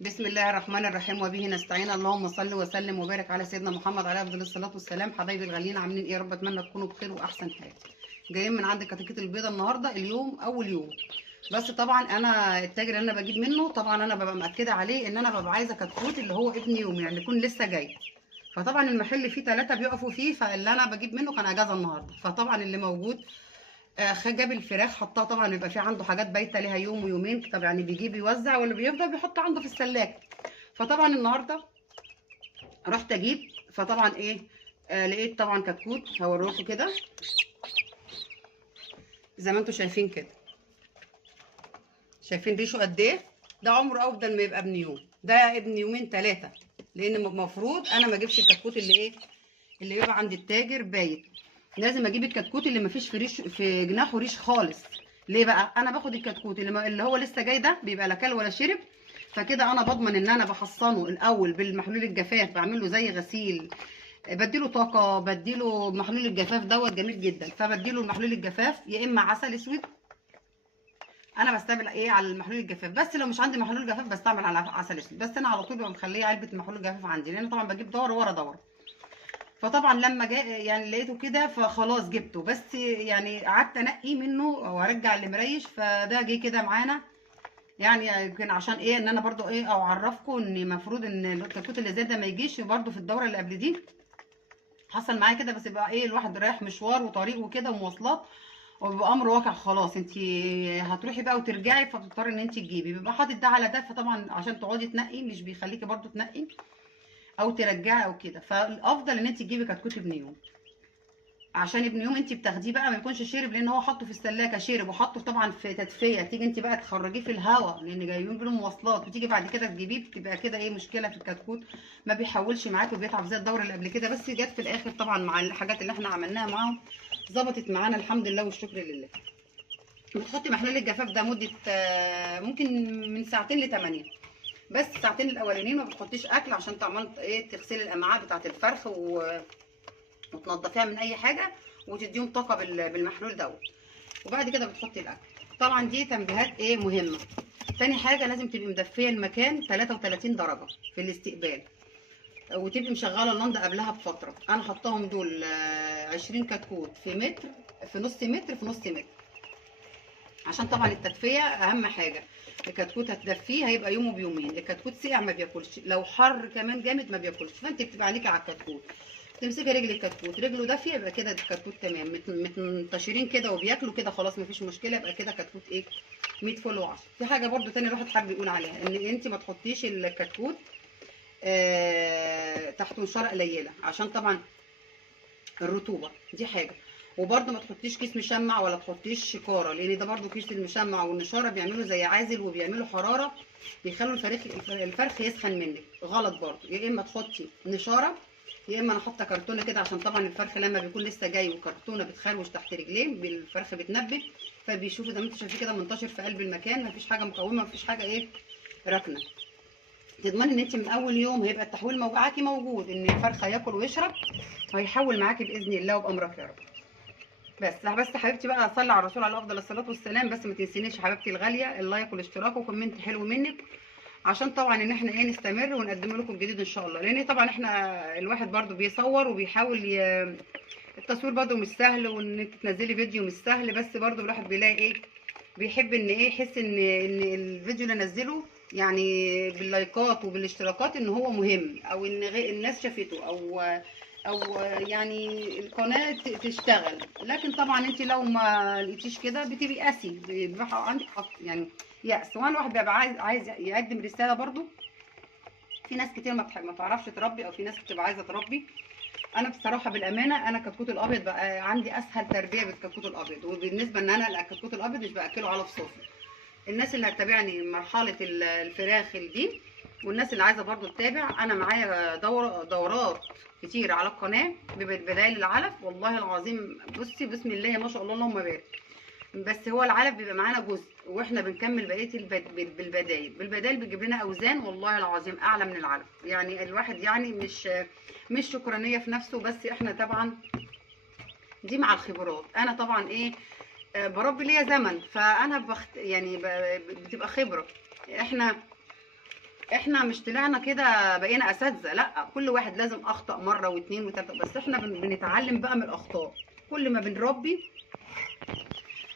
بسم الله الرحمن الرحيم وبه نستعين. اللهم صل وسلم وبارك على سيدنا محمد عليه افضل الصلاه والسلام. حبايبي الغاليين عاملين ايه؟ يا رب اتمنى تكونوا بخير واحسن حال. جايين من عند كتاكيت البيضه النهارده، اليوم اول يوم. بس طبعا انا التاجر اللي انا بجيب منه طبعا انا ببقى مأكده عليه ان انا ببقى عايزه كتكوت اللي هو ابن يوم، يعني يكون لسه جاي. فطبعا المحل فيه 3 بيقفوا فيه، فاللي انا بجيب منه كان اجازه النهارده، فطبعا اللي موجود جاب الفراخ حطها. طبعا بيبقى في عنده حاجات بايته ليها يوم ويومين، طبعا يعني بيجيب يوزع واللي بيفضل بيحط عنده في الثلاجه. فطبعا النهارده رحت اجيب، فطبعا ايه، لقيت طبعا كتكوت هوريكم كده زي ما انتم شايفين كده. شايفين ريشه قد ايه؟ ده عمره افضل ما يبقى ابن يوم، ده ابن يومين 3. لان المفروض انا ما اجيبش الكتكوت اللي ايه، اللي يبقى عند التاجر بايت. لازم اجيب الكتكوت اللي ما فيش في ريش، في جناحه ريش خالص. ليه بقى؟ انا باخد الكتكوت اللي هو لسه جاي ده، بيبقى لا كل ولا شرب. فكده انا بضمن ان انا بحصنه الاول بالمحلول الجفاف، بعمل له زي غسيل، بديله طاقه، بديله محلول الجفاف دوت جميل جدا. فبديله المحلول الجفاف يا اما عسل اسود. انا بستعمل ايه على المحلول الجفاف، بس لو مش عندي محلول جفاف بستعمل على عسل اسود. بس انا على طول ببقى مخليه علبه المحلول الجفاف عندي، لان طبعا بجيب دوره ورا دوره. فطبعا لما جاء يعني لقيته كده فخلاص جبته، بس يعني قعدت انقي منه وارجع اللي مريش، فده جه كده معانا. يعني يمكن عشان ايه، ان انا برضو ايه او اعرفكم ان المفروض ان الكتكوت اللي زي ده ما يجيش برضو في الدوره اللي قبل دي. حصل معايا كده، بس يبقى ايه الواحد رايح مشوار وطريق وكده ومواصلات، وبيبقى امر واقع خلاص. انت هتروحي بقى وترجعي، فبتضطري ان انت تجيبي، بيبقى حاطط ده على ده. فطبعا عشان تقعدي تنقي مش بيخليكي برضو تنقي او ترجعي او كده. فالافضل ان انت تجيبي كتكوت ابن يوم. عشان ابن يوم انت بتاخديه بقى ما يكونش شرب، لان هو حطه في الثلاجه شرب، وحطه طبعا في تدفئه. تيجي انت بقى تخرجيه في الهواء لان جايين بينهم مواصلات، وتيجي بعد كده تجيبيه، بتبقى كده ايه مشكله في الكتكوت. ما بيحولش معاكي وبيتعب زي الدوره اللي قبل كده. بس جت في الاخر طبعا مع الحاجات اللي احنا عملناها معاهم ظبطت معانا الحمد لله والشكر لله. بتحطي محلول الجفاف ده مده ممكن من ساعتين ل8. بس الساعتين الاولانيين ما بتحطيش اكل، عشان تعمل ايه، تغسلي الامعاء بتاعه الفرخ وتنضفيها من اي حاجه، وتديهم طاقه بالمحلول دوت. وبعد كده بتحطي الاكل. طبعا دي تنبيهات ايه مهمه. تاني حاجه لازم تبقي مدفيه المكان 33 درجه في الاستقبال، وتبقي مشغله اللندا قبلها بفتره. انا حطاهم دول 20 كتكوت في متر، في نص متر في نص متر، عشان طبعا التدفئه اهم حاجه. الكتكوت هتدفيه هيبقى يومه بيومين. الكتكوت سقع ما بياكلش، لو حر كمان جامد ما بياكلش. فانت بتبقى عليكي على الكتكوت، تمسكي رجل الكتكوت، رجله دافيه، يبقى كده الكتكوت تمام. متنتشرين كده وبياكلوا كده خلاص مفيش مشكله، يبقى كده كتكوت ايه 100 فل و10. في حاجه برده تانية الواحد حابب يقول عليها، ان انت ما تحطيش الكتكوت تحت نشاره قليله، عشان طبعا الرطوبه دي حاجه. وبرده ما تحطيش كيس مشمع ولا تحطيش شكاره، لان ده برده كيس المشمع والنشاره بيعملوا زي عازل وبيعملوا حراره، بيخلوا الفرخ يسخن منك. غلط برده. يا اما تحطي نشاره، يا اما انا حاطه كرتونه كده، عشان طبعا الفرخ لما بيكون لسه جاي وكرتونه بتخروش تحت رجليه الفرخ بتنبت، فبيشوفوا زي ما انتم شايفين كده منتشر في قلب المكان، مفيش حاجه مقومه، مفيش حاجه ايه راكنه. تضمني ان انت من اول يوم هيبقى التحويل معاكي موجود، ان الفرخ هياكل ويشرب وهيحول معاكي باذن الله وبامرك يا رب. بس حبيبتي بقى، اصلي على الرسول عليه افضل الصلاه والسلام. بس ما تنسينيش حبيبتي الغاليه اللايك والاشتراك وكومنت حلو منك، عشان طبعا ان احنا ايه نستمر ونقدم لكم جديد ان شاء الله. لان طبعا احنا الواحد برضو بيصور وبيحاول التصوير برضو مش سهل، وانك تنزلي فيديو مش سهل. بس برضو الواحد بيلاقي ايه، بيحب ان ايه، يحس ان الفيديو اللي انزله يعني باللايكات وبالاشتراكات ان هو مهم، او ان الناس شافته، او يعني القناه تشتغل. لكن طبعا انت لو ما لقيتيش كده بتبقي قاسي، بيبقى عندك حق يعني يأس. وانا الواحد بيبقى عايز يقدم رساله برضو. في ناس كتير ما تعرفش تربي، او في ناس بتبقى عايزه تربي. انا بصراحه بالامانه انا كتكوت الابيض بقى عندي اسهل تربيه بالكتكوت الابيض. وبالنسبه ان انا الكتكوت الابيض مش باكله علف صوفي. الناس اللي هتتابعني مرحله الفراخ دي، والناس اللي عايزه برضو تتابع، انا معايا دورات كتير على القناه ببدايل العلف. والله العظيم بصي بسم الله ما شاء الله اللهم بارك. بس هو العلف بيبقى معانا جزء، واحنا بنكمل بقيه بالبدايل بتجيب لنا اوزان والله العظيم اعلى من العلف. يعني الواحد يعني مش شكرانيه في نفسه، بس احنا طبعا دي مع الخبرات. انا طبعا ايه بربي ليا زمن، فانا يعني بتبقى خبره. احنا احنا مش طلعنا كده بقينا اساتذه، لا، كل واحد لازم اخطأ مره واثنين وثلاثه، بس احنا بنتعلم بقى من الاخطاء. كل ما بنربي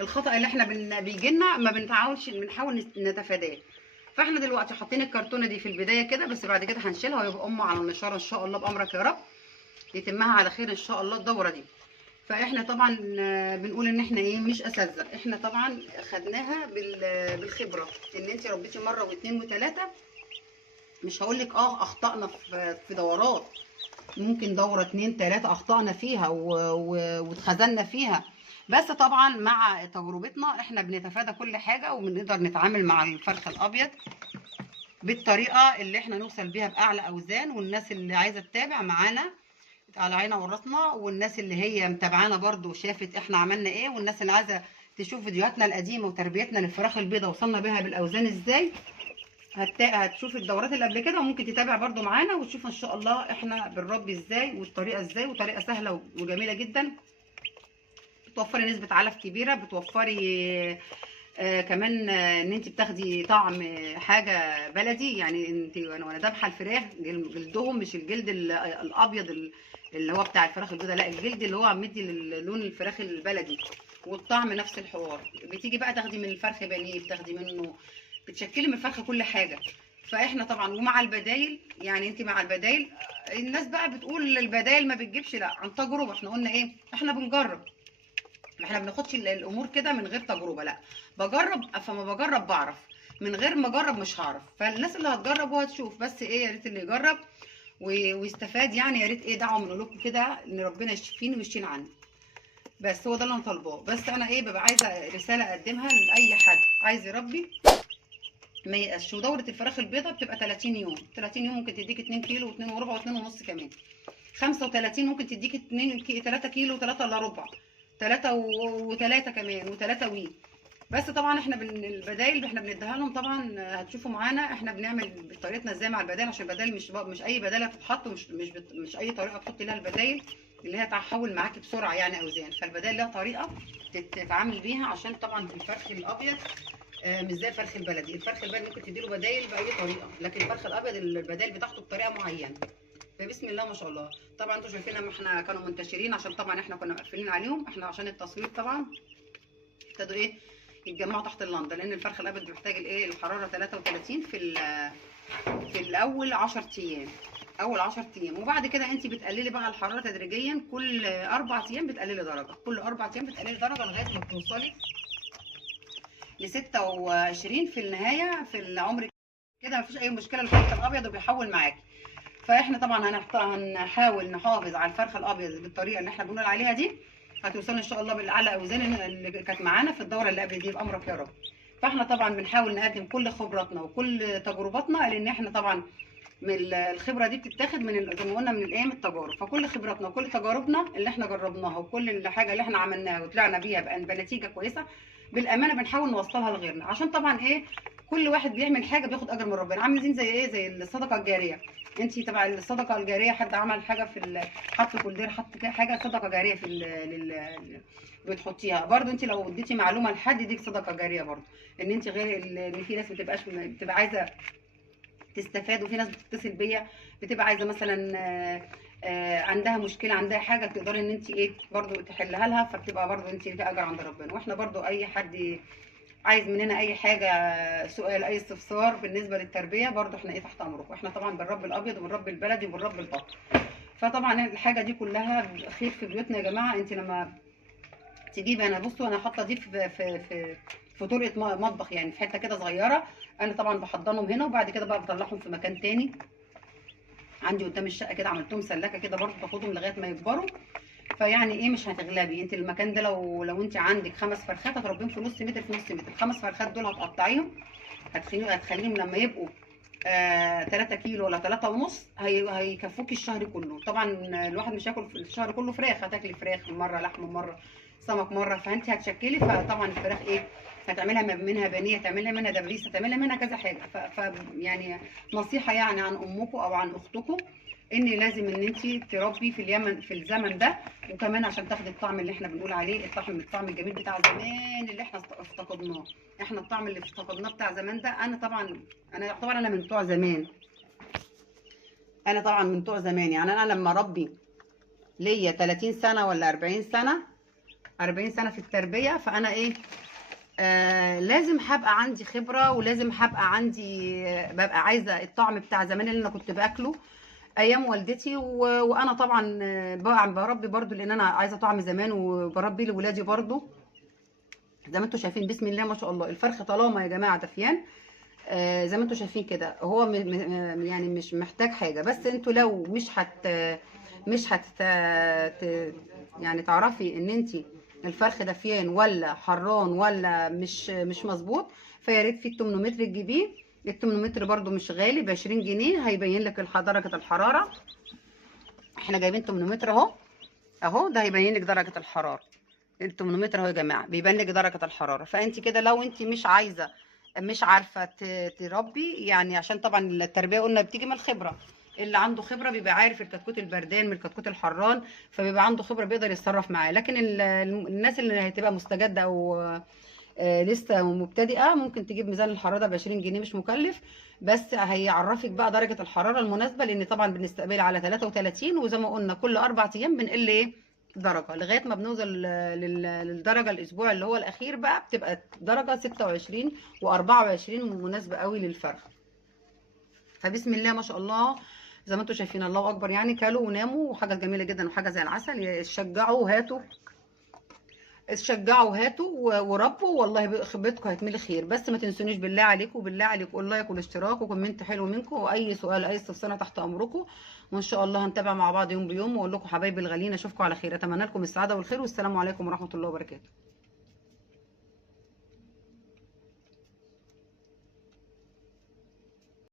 الخطأ اللي احنا بيجي لنا ما بنحاول نتفاداه. فاحنا دلوقتي حاطين الكرتونه دي في البدايه كده، بس بعد كده هنشيلها ويبقى امه على النشاره ان شاء الله بامرك يا رب، يتمها على خير ان شاء الله الدوره دي. فاحنا طبعا بنقول ان احنا ايه مش اساتذه، احنا طبعا خدناها بالخبره، ان انت ربيتي مره واثنين وثلاثه. مش هقول لك اخطأنا في دورات، ممكن دوره اتنين تلاته اخطأنا فيها واتخذلنا فيها، بس طبعا مع تجربتنا احنا بنتفادى كل حاجه، وبنقدر نتعامل مع الفرخ الابيض بالطريقه اللي احنا نوصل بيها باعلى اوزان. والناس اللي عايزه تتابع معانا على عيننا وراسنا، والناس اللي هي متابعانا برضو شافت احنا عملنا ايه، والناس اللي عايزه تشوف فيديوهاتنا القديمه وتربيتنا للفراخ البيضاء وصلنا بيها بالاوزان ازاي، هتشوف الدورات اللي قبل كده، وممكن تتابع برضو معانا وتشوف ان شاء الله احنا بنربي ازاي والطريقه ازاي، وطريقه سهله وجميله جدا، بتوفري نسبه علف كبيره، بتوفري كمان ان انت بتاخدي طعم حاجه بلدي. يعني انت وانا ذابحه الفراخ جلدهم مش الجلد الابيض اللي هو بتاع الفراخ البيضاء، لا، الجلد اللي هو مدي لون الفراخ البلدي، والطعم نفس الحوار. بتيجي بقى تاخدي من الفرخ بانيه، بتاخدي منه، بتشكلي من الفرخ كل حاجه. فاحنا طبعا ومع البدايل، يعني انت مع البدايل، الناس بقى بتقول البدايل ما بتجيبش، لا، عن تجربه. احنا قلنا ايه، احنا بنجرب، احنا ما بناخدش الامور كده من غير تجربه، لا، بجرب، فما بجرب بعرف، من غير ما اجرب مش هعرف. فالناس اللي هتجرب وهتشوف، بس ايه، يا ريت اللي يجرب ويستفاد، يعني يا ريت ايه دعوه من قلوبكم كده ان ربنا يشفيني ويشيل عني. بس هو ده اللي انا طالباه. بس انا ايه ببقى عايزه رساله اقدمها لاي حد عايز يربي ما يقاسش. ودوره الفراخ البيضاء بتبقى 30 يوم، 30 يوم ممكن تديك 2 كيلو و2 وربع و2 ونص كمان. 35 ممكن تديك 3 كيلو و3 الا ربع، 3 و3 كمان و3 بس طبعا احنا البدايل احنا بنديها لهم طبعا، هتشوفوا معانا احنا بنعمل بطريقتنا ازاي مع البدايل، عشان البدايل مش اي بداله تتحط، مش اي طريقه تحطي لها البدايل اللي هي تحول معاكي بسرعه يعني اوزان. فالبدايل لها طريقه تتعامل بيها، عشان طبعا في الفرخ الابيض مش زي الفرخ البلدي. الفرخ البلدي ممكن تديله بدايل باي طريقه، لكن الفرخ الابيض البدايل بتاخده بطريقه معينه. فبسم الله ما شاء الله. طبعا انتوا شايفين لما احنا كانوا منتشرين، عشان طبعا احنا كنا مقفلين عليهم، احنا عشان التصوير طبعا ابتدوا ايه يتجمعوا تحت اللنده، لان الفرخ الابيض بيحتاج الايه الحراره 33 في الاول 10 ايام، اول 10 ايام. وبعد كده انت بتقللي بقى الحراره تدريجيا، كل 4 ايام بتقللي درجه، كل 4 ايام بتقللي درجه لغايه ما توصلي ل 26 في النهايه في العمر كده. مفيش اي مشكله، الفرخ الابيض وبيحول معاكي. فاحنا طبعا هنحاول نحافظ على الفرخ الابيض بالطريقه اللي احنا بنقول عليها دي، هتوصلوا ان شاء الله بالاعلى اوزان اللي كانت معانا في الدوره اللي قبل دي بامرك يا رب. فاحنا طبعا بنحاول نقدم كل خبراتنا وكل تجرباتنا، لان احنا طبعا من الخبره دي بتتاخد من زي ما قلنا من الايه من التجارب. فكل خبراتنا وكل تجاربنا اللي احنا جربناها وكل الحاجه اللي احنا عملناها وطلعنا بيها بنتيجه كويسه بالامانه بنحاول نوصلها لغيرنا، عشان طبعا ايه كل واحد بيعمل حاجه بياخد اجر من ربنا. عاملين زي ايه، زي الصدقه الجاريه. انت تبع الصدقه الجاريه، حد عمل حاجه حط كولدير، حط حاجه صدقه جاريه بتحطيها برضو. انت لو اديتي معلومه لحد ديك صدقه جاريه برضو، ان انت غير ان في ناس بتبقى عايزه تستفاد، وفي ناس بتتصل بيا بتبقى عايزه مثلا عندها مشكله، عندها حاجه تقدري ان انت ايه برضو تحلها لها، فبتبقى برضو انت ليكي اجر عند ربنا. واحنا برضو اي حد عايز مننا اي حاجه، سؤال، اي استفسار بالنسبه للتربيه، برضو احنا ايه تحت امركم. احنا طبعا بنربي الابيض وبنربي البلدي وبنربي البط. فطبعا الحاجه دي كلها خير في بيوتنا يا جماعه. انت لما تجيبي، انا بصوا انا حاطه دي في طرقه مطبخ، يعني في حته كده صغيره. انا طبعا بحضنهم هنا، وبعد كده بقى بطلعهم في مكان تاني عندي قدام الشقه كده، عملتهم سلكه كده برضو باخدهم لغايه ما يكبروا. فيعني ايه مش هتغلبي انت المكان ده. لو انت عندك 5 فرخات هتربيهم في نص متر في نص متر. ال5 فرخات دول هتقطعيهم، هتخليهم لما يبقوا 3 كيلو ولا 3 ونص هيكفوكي الشهر كله. طبعا الواحد مش هياكل الشهر كله فراخ، هتاكلي فراخ مره، لحمه مره، سمك مره، فانت هتشكلي. فطبعا الفراخ ايه، هتعملها منها بانيه، هتعملها منها دبريس، هتعملها منها كذا حاجه. يعني نصيحه يعني عن امكم او عن اختكم، ان لازم ان انت تربي في اليمن في الزمن ده. وكمان عشان تاخدي الطعم اللي احنا بنقول عليه، الطعم الجميل بتاع زمان اللي احنا افتقدناه. احنا الطعم اللي افتقدناه بتاع زمان ده، انا من بتوع زمان. انا طبعا من بتوع زمان، يعني انا لما اربي ليا 30 سنه ولا 40 سنه، 40 سنه في التربيه، فانا ايه، لازم هبقى عندي خبره، ولازم هبقى عندي ببقى عايزه الطعم بتاع زمان اللي انا كنت باكله ايام والدتي. وانا طبعا بربي برضو، لان انا عايزه طعم زمان، وبربي لاولادي برضو. زي ما انتم شايفين بسم الله ما شاء الله، الفرخ طالما يا جماعه دفيان، زي ما انتم شايفين كده، هو يعني مش محتاج حاجه. بس انتوا لو مش هت يعني تعرفي ان انت الفرخ دفيان ولا حران ولا مش مظبوط، فيا ريت في التمنومتر تجيبيه. التمنومتر برده مش غالي، ب 20 جنيه، هيبين لك درجه الحراره. احنا جايبين تمنومتر اهو، ده هيبين لك درجه الحراره. الترمومتر اهو يا جماعه، بيبان لك درجه الحراره. فانت كده لو انت مش عارفه تربي، يعني عشان طبعا التربيه قلنا بتيجي من الخبره. اللي عنده خبره بيبقى عارف الكتكوت البردان من الكتكوت الحران، فبيبقى عنده خبره بيقدر يتصرف معاه. لكن الناس اللي هتبقى مستجده او لسه مبتدئه، ممكن تجيب ميزان الحراره ب 20 جنيه، مش مكلف. بس هيعرفك بقى درجه الحراره المناسبه، لان طبعا بنستقبل على 33، وزي ما قلنا كل 4 ايام بنقل ايه درجه، لغايه ما بنوصل للدرجه الاسبوع اللي هو الاخير بقى، بتبقى درجه 26 و24 مناسبه قوي للفرخ. فبسم الله ما شاء الله، زي ما انتم شايفين الله اكبر، يعني كلوا وناموا، وحاجه جميله جدا وحاجه زي العسل. شجعوا وهاتوا وربوا، والله بيتكم هيتملي خير. بس ما تنسونيش بالله عليكم، بالله عليكم لايك والاشتراك وكومنت حلو منكم، واي سؤال اي استفسار تحت امركم. وان شاء الله هنتابع مع بعض يوم بيوم. واقول لكم حبايبي الغاليين اشوفكم على خير، اتمنى لكم السعاده والخير، والسلام عليكم ورحمه الله وبركاته.